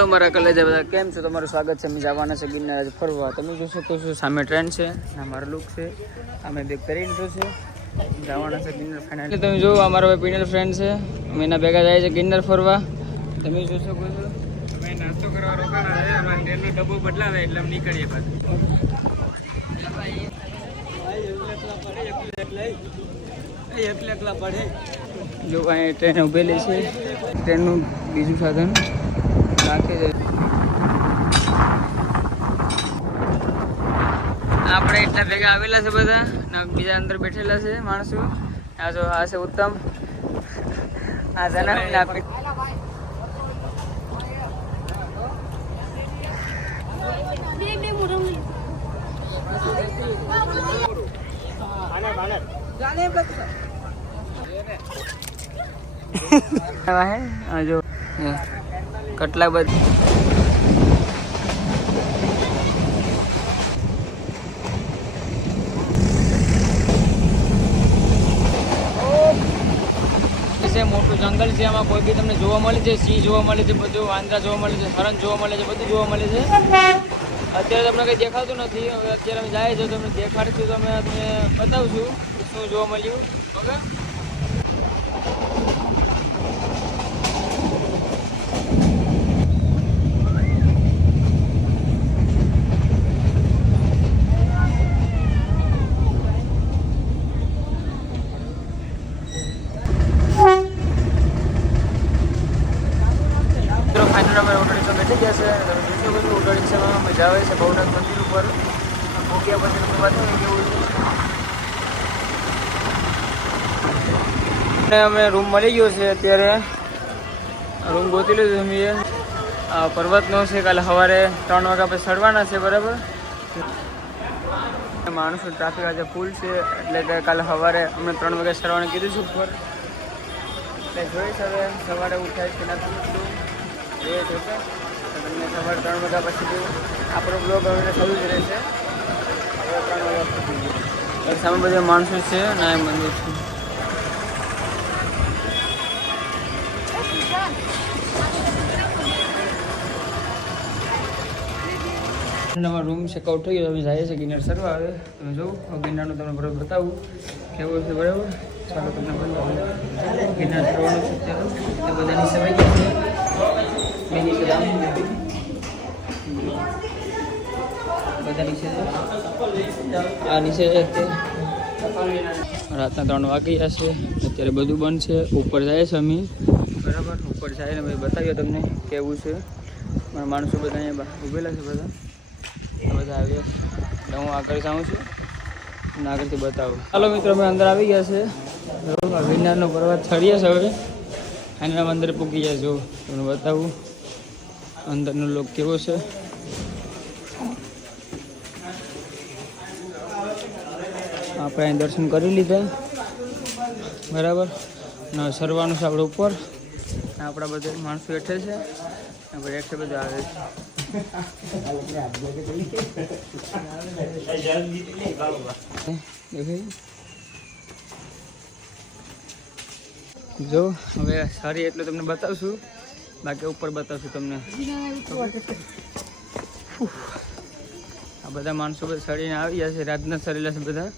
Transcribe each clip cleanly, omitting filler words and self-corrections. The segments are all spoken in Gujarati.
હેલો મારા કલેજા બધા કેમ છો? તમારું સ્વાગત છે. અમે જવાના છે ગિરનાર આજે ફરવા. તમે જોઈ શકો છો સામે ટ્રેન છે, આ મારો લુક છે, અમે બેગ કરી લીધો છે, જવાના છે ગિરનાર ફાઇનલ. તમે જો અમારો પિનલ ફ્રેન્ડ છે, અમે એના ભેગા જાય છે ગિરનાર ફરવા. તમે જોઈ શકો છો અમે નાસ્તો કરવા રોકાણા છે, અમારા ટ્રેનનો ડબ્બો બદલાવે એટલે અમે નીકળીએ પાછું. જો અહીં ટ્રેન ઉભેલી છે, ટ્રેનનું બીજું સાધન રાખે છે. આપણે એટલા ભેગા આવેલા છે બધા ને બીજા અંદર બેઠેલા છે માણસો. આ જો આ છે ઉત્તમ, આ જના આપી જો કેટલા બધા મોટું જંગલ છે, આમાં કોઈ બી તમને જોવા મળે છે, સિંહ જોવા મળે છે, બધું વાંદરા જોવા મળે છે, હરણ જોવા મળે છે, બધું જોવા મળે છે. અત્યારે તમને કંઈ દેખાતું નથી. હવે અત્યારે અમે જાય છે, તમને દેખાડશું તો અમે તમને બતાવશું શું જોવા મળ્યું. ઓકે, બેઠી ગયા છે. તમે જોશો બધું ઓટોરિક્ષામાં મજા આવે છે. ભવનાથ મંદિર ઉપર ભોગ્યા પછી તમને બતાવી કેવું છે. અમે રૂમ મળી ગયો છે. અત્યારે રૂમ ગોતી લીધું અમે. પર્વતનો છે, કાલે સવારે 3 વાગ્યા પછી ચડવાના છે. બરાબર, માણસો ટ્રાફિક આજે ફૂલ છે, એટલે કે કાલે સવારે અમને 3 વાગે ચડવાનું કીધું છે ઉપર. એટલે જોઈશ હવે સવારે ઉઠાય કે નથી ઉઠલું એ જ હશે. તમને સવારે 3 વાગ્યા પછી આપણો બ્લોગ હવે ચાલુ જ રહેશે. હવે 3 વાગ્યા સુધી સામે બધા માણસો છે ને આ મંદિર છે. નવા રૂમ ચેકઆઉટ થઈ ગયો. તમે જાય છે ગિરનાર સરવા. આવે તમે જોવો ગિરનારનું તમને બરાબર બતાવું કેવું છે. બરાબર, ચાલો તમને બતાવું ગિરનાર સરવાનું છે. અત્યારે બધાની સવાઈ ગયા છે. બધા નીચે આ નીચે રાતના 3 વાગી જશે. અત્યારે બધું બંધ છે. ઉપર જાય છે અમે. બરાબર, ઉપર જાય ને ભાઈ બતાવીએ તમને કેવું છે. મારા માણસો બધા અહીંયા ઉભેલા છે. બધા આવ્યા એટલે હું આગળ જાઉં છું અને આગળથી બતાવું. ચાલો મિત્રો, અમે અંદર આવી ગયા છે. ગિરનારનો પર્વત ચડીએ છે. હવે અને અંદર પૂકી જાય. જો તમને બતાવું અંદરનો લોક કેવો છે. આપણે અહીં દર્શન કરી લીધા. બરાબર, ને સરવાનું છે આપણે ઉપર. આપણા બધા માણસો બેઠે છે. આપણે એક બધું આવે છે. જો હવે સારી એટલે તમને બતાવશું, બાકી ઉપર બતાવશું તમને. આ બધા માણસો બધા સડીને આવી ગયા છે. રાતના સરેલા છે બધા.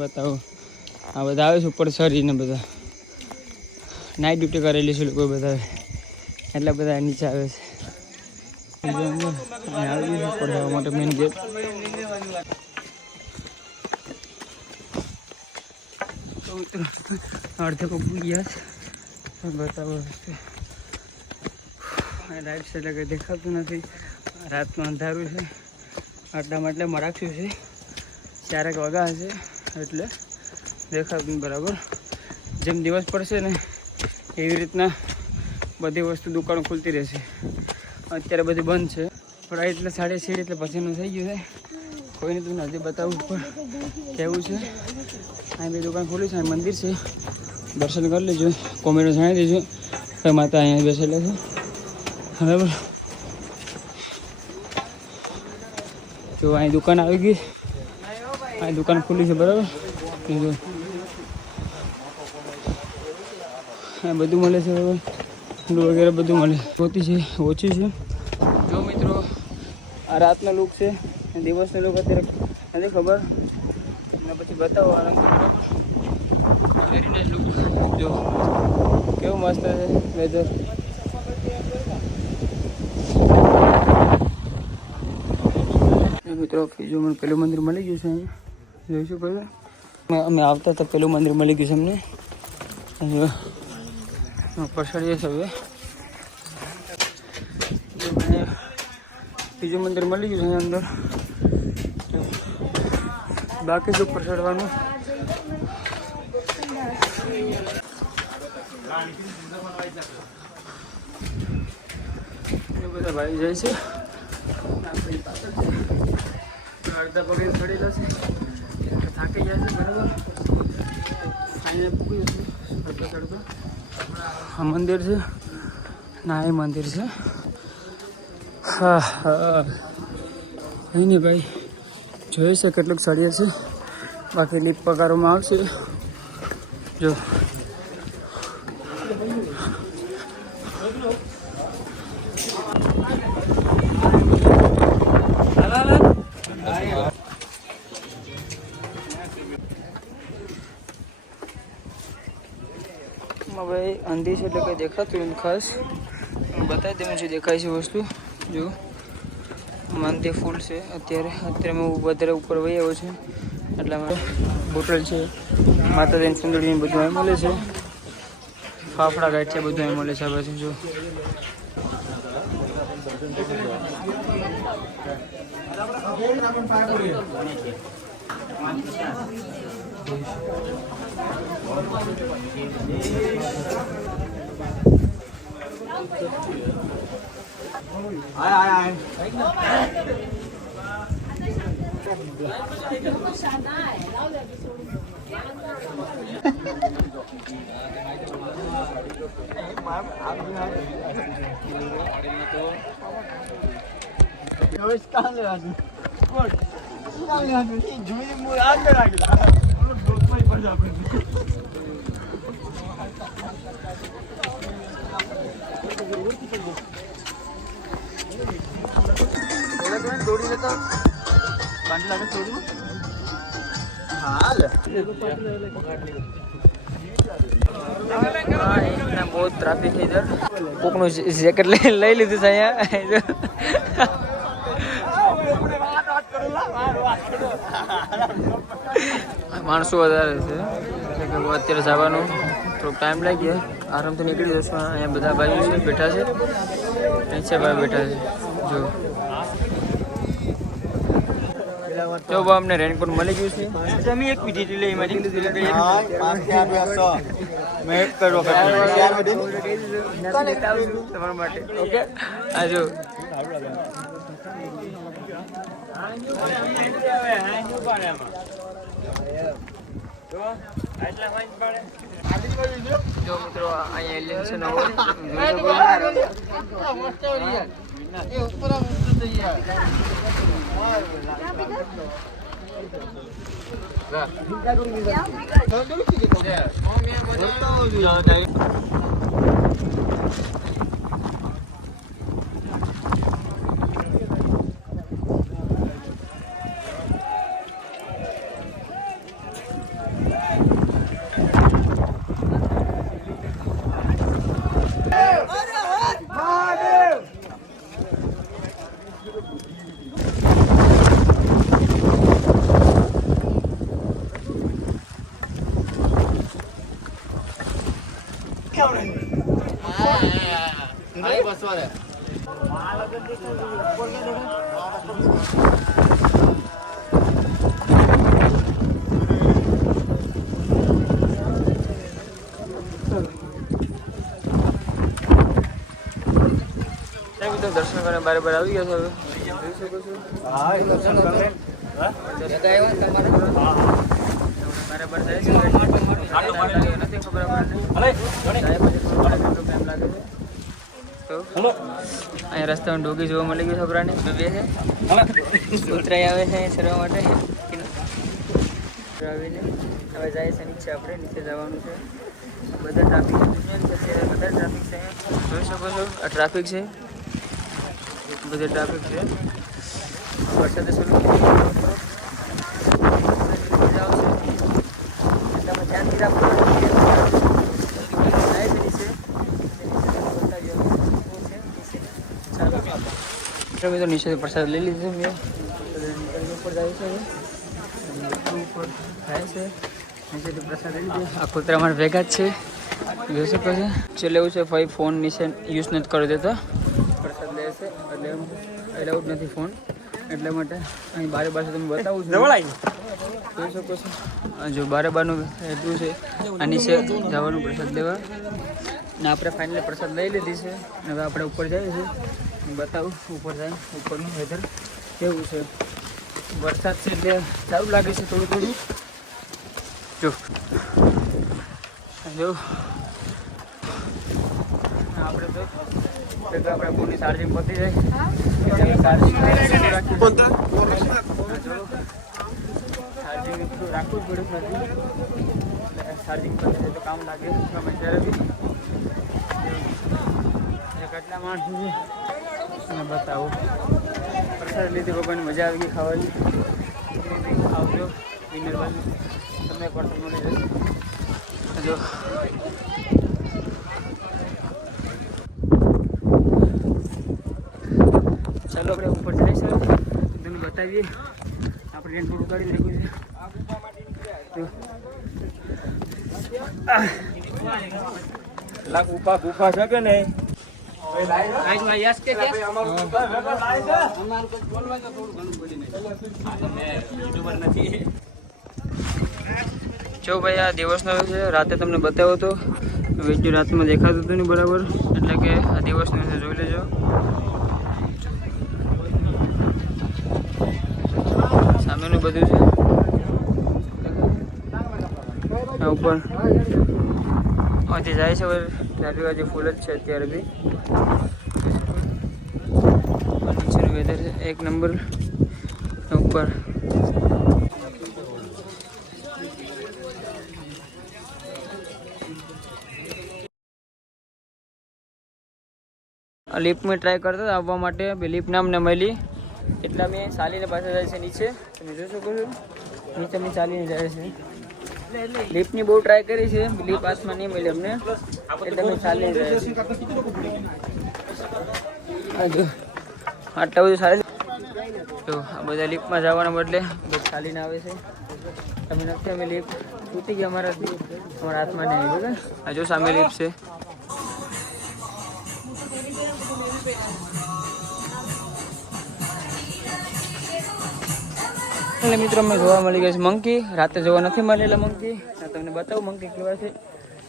બતાવો આ બધા આવે છે ઉપર સરીને. બધા નાઇટ ડ્યુટી કરેલી છે લોકો બધા, એટલા બધા નીચે આવે છે. આવી ગયું ઉપર જવા માટે મેઇન ગેટ. અડધે પગ ગયા છે. બતાવો રાઈટ સાઈડ કંઈ દેખાતું નથી. રાતનું અંધારું છે. આટલામાં એટલે રાખ્યું છે 4 વાગ્યા હશે એટલે દેખાતું બરાબર. જેમ દિવસ પડશે ને એવી રીતના બધી વસ્તુ દુકાનો ખુલતી રહેશે. અત્યારે બધી બંધ છે. પણ એટલે 6:30 એટલે પછીનું થઈ ગયું છે. કોઈને તમને હજી બતાવવું ઉપર કેવું છે. અહીં બી દુકાન ખુલી છે. અહીં મંદિર છે, દર્શન કરી લેજો. કોમેન્ટ જણાવી દેજો કે માતા અહીંયા બેસેલા છે. બરાબર, જો અહીં દુકાન આવી ગઈ. અહીં દુકાન ખુલી છે. બરાબર, જો બધું મળે છે. બરાબર, વગેરે બધું મળે. ઓછી છે ઓછી છે. જો મિત્રો આ રાતનો લુક છે, દિવસનો લુક અત્યારે નથી ખબર, તમને પછી બતાવો આરામથી. Very nice look. જો કેવું મસ્ત છે વેધર. મિત્રો બીજું મને પેલું મંદિર મળી ગયું છે અહીંયા, જોઈશું પહેલાં. અમે આવતા હતા પેલું મંદિર મળી ગયું છે અમને. પછાડીએ છે હવે. બીજું મંદિર મળી ગયું છે અંદર, બાકી તો પછાડવાનું. બધા ભાઈ જાય છે, અડધા પગે ચડેલા છે, થાકી ગયા છે બરાબર. અહીંયા પૂરી ચડતા ચડતા આ મંદિર છે ના, એ મંદિર છે. હા હા નહીં ને ભાઈ, જોઈ છે કેટલુંક ચડીએ છે, બાકી લીપ પગારોમાં આવશે. જો ભાઈ અંધી છે એટલે કંઈ દેખાતું નથી ખાસ. બતાવી દઉં જે દેખાય છે વસ્તુ. જો મંદિર ફૂલ છે અત્યારે હું વધારે ઉપર વહી આવ્યો છું, એટલા માટે બોટલ છે, માતાજીની સુંદરીને બધું અહીં મળે છે, ફાફડા ગાંઠિયા બધું અહીં મળે છે. આ બાજુ જો દોડી લેતા કાંડ લાગે થોડું. હાલ બહુ ટ્રાફિક ઇધર. કોકનું જેકેટ લઈ લીધું છે અહીંયા. માણસો વધારે છે એટલે અત્યારે જવાનું થોડોક ટાઈમ લાગી, આરામથી નીકળી જશું. અહીંયા બધા ભાઈઓ છે બેઠા છે, નીચે ભાઈ બેઠા છે. જો અમને રેનકોટ મળી ગયું છે. અમે એક વિઝિટ લઈ એમાં તમારા માટે. ઓકે આ જો જો મિત્રો અહીંયા એલિયન છે નવો. દર્શન કરીને બરાબર આવી ગયા છે. હવે જોઈ શકો છો. બરાબર જાય છે. નથી ખબર આપણને તો અહીંયા રસ્તામાં ડોગી જોવા મળી ગયું છોકરાને. બે છે ઉતરાઈ આવે છે ચરવા માટે. આવીને હવે જાય છે નીચે, આપણે નીચે જવાનું છે. બધા ટ્રાફિક છે, બધા ટ્રાફિક છે, જોઈ શકો છો આ ટ્રાફિક છે, બધે ટ્રાફિક છે. વરસાદ શરૂ મજા આવશે તમે ધ્યાનથી રાખો. ચાલો તો નીચે પ્રસાદ લઈ લીધો મેં ઉપર જાય છે ઉપર જાય છે નીચેથી પ્રસાદ લઈ લીધો. આ કૂતરા મારા ભેગા જ છે જોઈ શકો છો. છેલ્લે એવું છે ભાઈ ફોન નીચે યુઝ નથી કરી દેતા પ્રસાદ લે છે એટલે એલાઉડ નથી ફોન એટલા માટે અહીં બારે બાજુ તમે બતાવું છું જોઈ શકો છો. જો બારે બારનું એટલું છે આ નીચે જવાનું પ્રસાદ લેવા ને આપણે ફાઇનલી પ્રસાદ લઈ લીધી છે. હવે આપણે ઉપર જઈએ છીએ બતાવું ઉપર જાય ઉપરનું વેધર કેવું છે. વરસાદ છે એટલે સારું લાગે છે થોડું થોડું. જો જો આપણે તો આપણે ફોનની ચાર્જિંગ પતી જાય ચાર્જિંગ રાખવું જ પડે ચાર્જિંગ પતી જાય તો કામ લાગે ગમે ત્યારે બી. કેટલા માણસ છે બતાવું પ્રસાદ લીધી ભગવાનની મજા આવી ગઈ ખાવાની. આવજો વિનર બાજુ તમને પણ મળી જશે. જો ચાલો આપણે ઉપર જઈએ છીએ તમને બતાવીએ. આપણે રેન્ટ પૂરું કરી નાખ્યું છે. લાખ ગુફા છે કે નહીં જો ભાઈ આ દિવસનો છે રાતે તમને બતાવ્યો હતો વિડીયો રાતમાં દેખાતું હતું ને બરાબર એટલે કે આ દિવસનો છે જોઈ લેજો. સામેનું બધું છે આ ઉપર હજી જાય છે ટ્રાફિક હજી ફૂલ જ છે અત્યારે બી. નીચેનું વેધર છે એક નંબર ઉપર. લિફ્ટ મેં ટ્રાય કરતો આવવા માટે લિફ્ટ નામ ન મળી એટલા મેં ચાલીને પાસે જાય છે નીચે. તમે જોઈ શકો છો નીચે મેં ચાલીને જાય છે. લિફ્ટની બહુ ટ્રાય કરી છે લિફ્ટ પાસમાં નહીં મળી અમને એટલે અમે ચાલીને જાય છે. આટલા બધું ચાલે તો આ બધા લિફ્ટમાં જવાના બદલે બધું ચાલીને આવે છે. તમે નથી અમે લિફ્ટ તૂટી ગઈ અમારાથી અમારા હાથમાં નહીં આવી બરાબર. આ જો સામે લિફ્ટ છે. એટલે મિત્રો અમે જોવા મળી ગયા છે મંકી. રાતે જોવા નથી મળેલા મંકી. તમને બતાવું મંકી કેવા છે.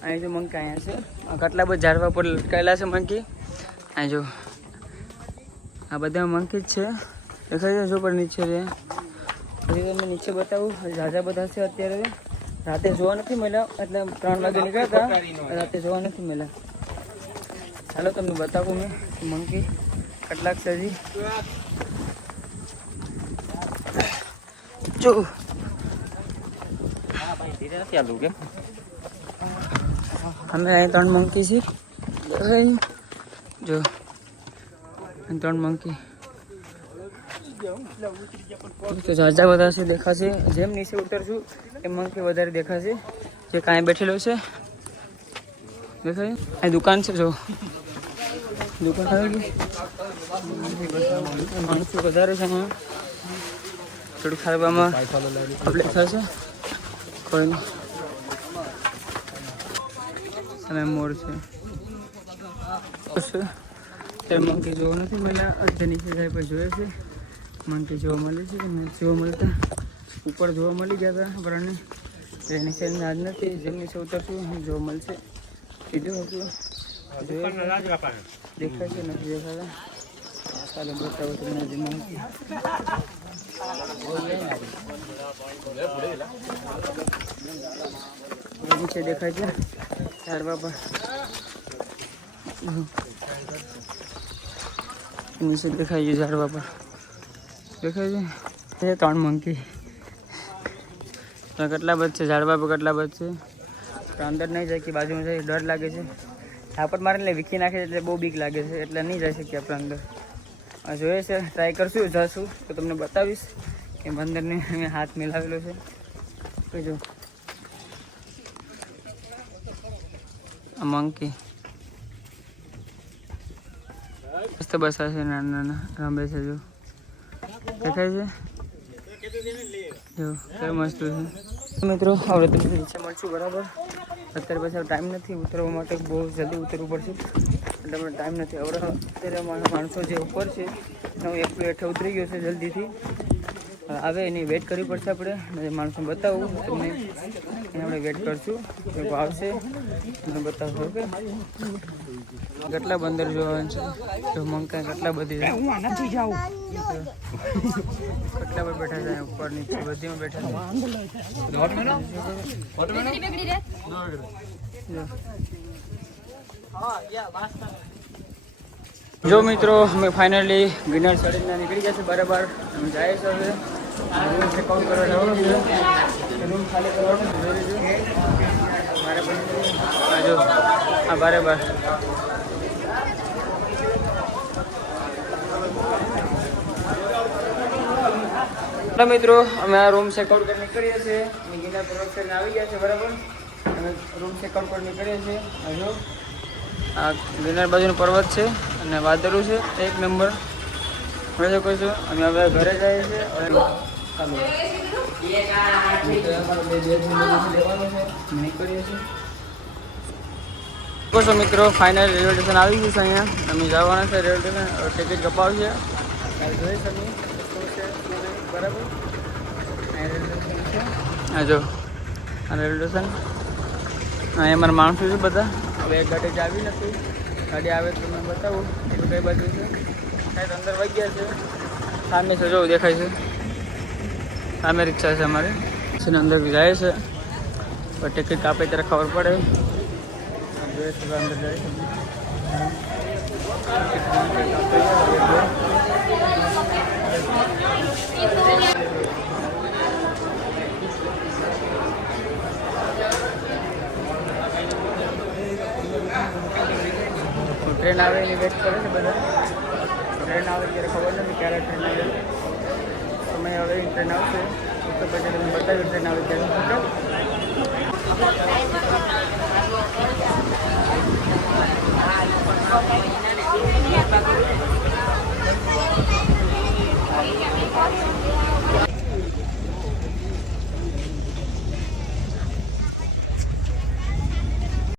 અહીં જો મંકી અહીંયા છે કેટલા બધા ઝાડવા પર લટકાયેલા છે મંકી. અહીં જો આ બધા મંકી જ છે દેખાય છે જો પર નીચે છે. પછી તમને નીચે બતાવું ઝાઝા બધા છે અત્યારે રાતે જોવા નથી મળ્યા એટલે 3 વાગે નીકળ્યા હતા રાતે જોવા નથી મળ્યા. ચાલો તમને બતાવું મેં મંકી કેટલાક છે હજી જો અમે અહીં 3 મંકી છે જો 3 મંકી તો ઝાઝા બધા છે દેખાશે. જેમ નીચે ઉતરશું એમ મંકી વધારે દેખાશે. જે કાંઈ બેઠેલો છે દેખાય અહીં દુકાન છે જો દુકાન આવી ગઈ માણસો વધારે છે એમાં થોડું ખાવામાં પબ્લિક થશે કોઈ નહીં. તમે મોર છે મંકી જોવા નથી મળ્યા અડધે નીચે જાય પછી જોઈએ છે મંકી જોવા મળે છે કે નથી જોવા મળતા. ઉપર જોવા મળી ગયા હતા આપણને નીચે આજ નથી. જેમ નીચે ઉતરશું જોવા મળશે કીધું હતું દેખાય છે નથી દેખાતા. ચાલો બતાવો તમને જે મંકી નીચે દેખાય છે ઝાડવા પર નીચે દેખાય છે ઝાડવા પર દેખાય છે 3 મંકી કેટલા બધ છે ઝાડવા પર કેટલા બધ છે. પણ અંદર નહીં જાય કે બાજુમાં જાય ડર લાગે છે. ઝાપટ મારે એટલે વીખી નાખે એટલે બહુ બીક લાગે છે, એટલે નહીં જઈ શકીએ આપણે અંદર. જોઈએ છે, ટ્રાય કરશું, જશું તો તમને બતાવીશ કે બંદરને મેં હાથ મિલાવેલો છે. તો જો આ મંકી મસ્ત બસા છે, નાના નાના રમે છે. જો દેખાય છે, જો કેવું મસ્ત છે. મિત્રો હવે તમને નીચે મળશું બરાબર. અત્યારે પછી ટાઈમ નથી ઉતરવા માટે, બહુ જલ્દી ઉતરવું પડશે એટલે મને ટાઈમ નથી. હવે અત્યારે માણસો જે ઉપર છે હું એકલો હેઠે ઉતરી ગયો છે, જલ્દીથી આવે એની વેઇટ કરવી પડશે આપણે. માણસો બતાવું તમને, એને આપણે વેઇટ કરશું, લોકો આવશે તમને બતાવશું. ઓકે, કેટલા બંદર જોવાનું છે, જો મંકા કેટલા બધી કેટલા પર બેઠા છે, ઉપર નીચે બધીમાં બેઠા છે. જો મિત્રો અમે ફાઇનલી ગિરનાર ચડીને નીકળી ગયા છે બરાબર. અમે જાય છે હવે રૂમ ચેકઆઉટ કરવા જવાનું છે, રૂમ ખાલી કરવાનું બરાબર. જો હા બરાબર. મિત્રો અમે આ રૂમ ચેકઆઉટ કરી નીકળીએ છીએ. અમે ગિરનાર પર્વત કરીને આવી ગયા છે બરાબર. અમે રૂમ ચેકઆઉટ કરી નીકળીએ છીએ. હજુ આ ગિરનાર બાજુનો પર્વત છે અને વાદળું છે, એક નંબર જોઈ શકો છો. અમે હવે ઘરે જઈએ છીએ. નીકળીએ છીએ મિત્રો. ફાઇનલ રેલવે સ્ટેશન આવી ગયું છે. અહીંયા અમે જવાના છે રેલવે સ્ટેશન. ટિકિટ કપાવશે, જોઈ શકીએ બરાબર. હા જો આ રેલવે સ્ટેશન. અહીંયા અમારા માણસો છે બધા. હવે એક ગાડી આવી નથી, ગાડી આવે તો તમને બતાવું એ તો કઈ બાજુ છે. સાહેબ અંદર વહી ગયા છે, સામે છે જો દેખાય છે, સામે રિક્ષા છે અમારે છે ને અંદર જાય છે. તો ટિકિટ કાપે ત્યારે ખબર પડે. જોઈએ છે અંદર જાય છે. ટ્રેન આવે એની વેટ કરે છે બધા. ટ્રેન આવે ત્યારે ખબર નથી ક્યારે ટ્રેન આવે. સમય હવે ટ્રેન આવશે તો પછી તમને બતાવ્યું ટ્રેન આવે ત્યારે.